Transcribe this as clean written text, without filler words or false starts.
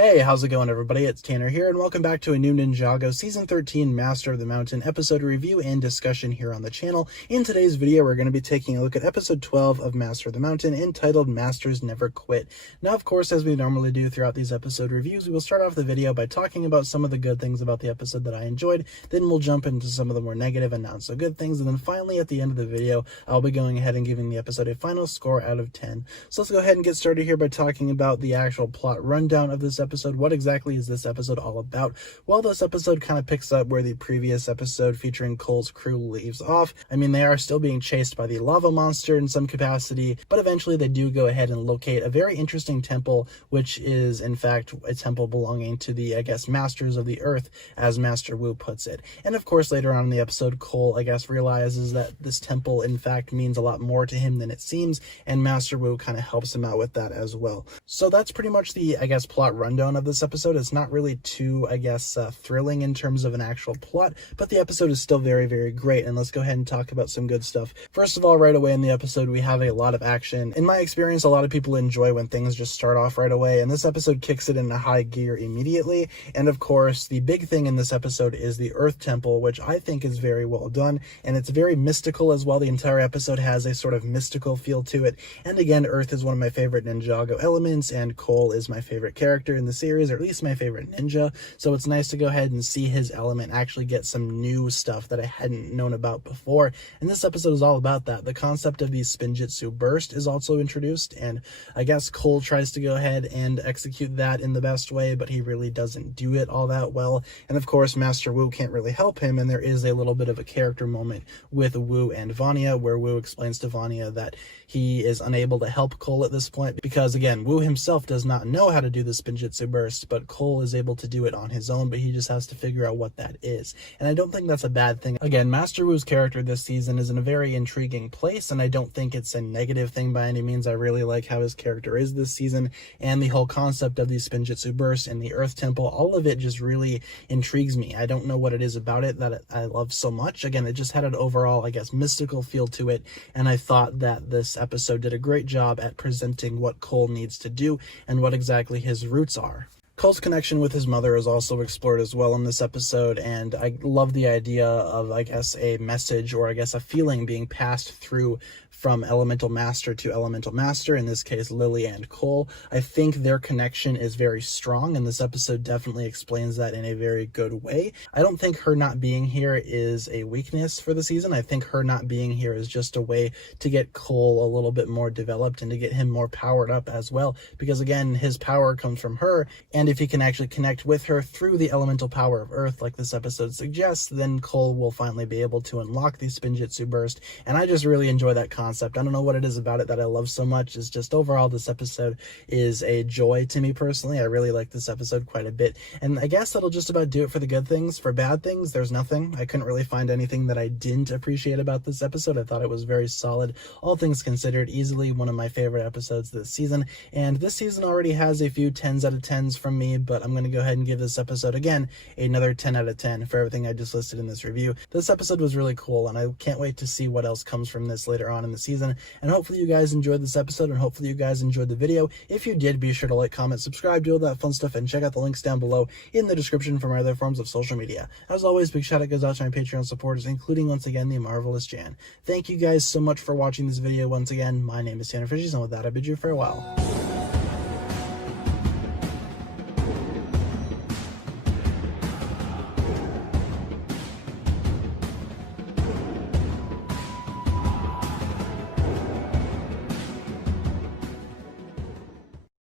Hey, how's it going, everybody? It's Tanner here, and welcome back to a new Ninjago Season 13 Master of the Mountain episode review and discussion here on the channel. In today's video, we're going to be taking a look at episode 12 of Master of the Mountain, entitled Masters Never Quit. Now, of course, as we normally do throughout these episode reviews, we will start off the video by talking about some of the good things about the episode that I enjoyed, then we'll jump into some of the more negative and not so good things, and then finally, at the end of the video, I'll be going ahead and giving the episode a final score out of 10. So let's go ahead and get started here by talking about the actual plot rundown of this episode. What exactly is this episode all about? Well, this episode kind of picks up where the previous episode featuring Cole's crew leaves off. I mean, they are still being chased by the lava monster in some capacity, but eventually they do go ahead and locate a very interesting temple, which is in fact a temple belonging to the, Masters of the Earth, as Master Wu puts it. And of course, later on in the episode, Cole, realizes that this temple in fact means a lot more to him than it seems, and Master Wu kind of helps him out with that as well. So that's pretty much the, plot rundown of this episode. It's not really too, thrilling in terms of an actual plot, but the episode is still very, very great, and let's go ahead and talk about some good stuff. First of all, right away in the episode, we have a lot of action. In my experience, a lot of people enjoy when things just start off right away, and this episode kicks it into high gear immediately. And of course, the big thing in this episode is the Earth Temple, which I think is very well done, and it's very mystical as well. The entire episode has a sort of mystical feel to it, and again, Earth is one of my favorite Ninjago elements, and Cole is my favorite character in the series, or at least my favorite ninja, so it's nice to go ahead and see his element actually get some new stuff that I hadn't known about before, and this episode is all about that. The concept of the Spinjitzu burst is also introduced, and I guess Cole tries to go ahead and execute that in the best way, but he really doesn't do it all that well, and of course Master Wu can't really help him, and there is a little bit of a character moment with Wu and Vanya, where Wu explains to Vanya that he is unable to help Cole at this point, because again, Wu himself does not know how to do the Spinjitzu burst, but Cole is able to do it on his own, but he just has to figure out what that is. And I don't think that's a bad thing. Again, Master Wu's character this season is in a very intriguing place, and I don't think it's a negative thing by any means. I really like how his character is this season, and the whole concept of the Spinjitzu burst and the Earth Temple, all of it just really intrigues me. I don't know what it is about it that I love so much. Again, it just had an overall, mystical feel to it, and I thought that this episode did a great job at presenting what Cole needs to do and what exactly his roots are. Cole's connection with his mother is also explored as well in this episode, and I love the idea of, a message, or a feeling being passed through from Elemental Master to Elemental Master, in this case Lily and Cole. I think their connection is very strong, and this episode definitely explains that in a very good way. I don't think her not being here is a weakness for the season. I think her not being here is just a way to get Cole a little bit more developed and to get him more powered up as well, because again, his power comes from her, and if he can actually connect with her through the elemental power of Earth, like this episode suggests, then Cole will finally be able to unlock the Spinjitzu burst, and I just really enjoy that concept. I don't know what it is about it that I love so much. It's just overall, this episode is a joy to me personally. I really like this episode quite a bit, and I guess that'll just about do it for the good things. For bad things, there's nothing. I couldn't really find anything that I didn't appreciate about this episode. I thought it was very solid. All things considered, easily one of my favorite episodes this season, and this season already has a few 10s out of 10s from me, but I'm going to go ahead and give this episode, again, another 10 out of 10 for everything I just listed in this review. This episode was really cool, and I can't wait to see what else comes from this later on in the season, and hopefully you guys enjoyed this episode, and hopefully you guys enjoyed the video. If you did, be sure to like, comment, subscribe, do all that fun stuff, and check out the links down below in the description for my other forms of social media. As always, big shout out goes out to my Patreon supporters, including, once again, the marvelous Jan. Thank you guys so much for watching this video once again. My name is TannerFishies, and with that, I bid you farewell.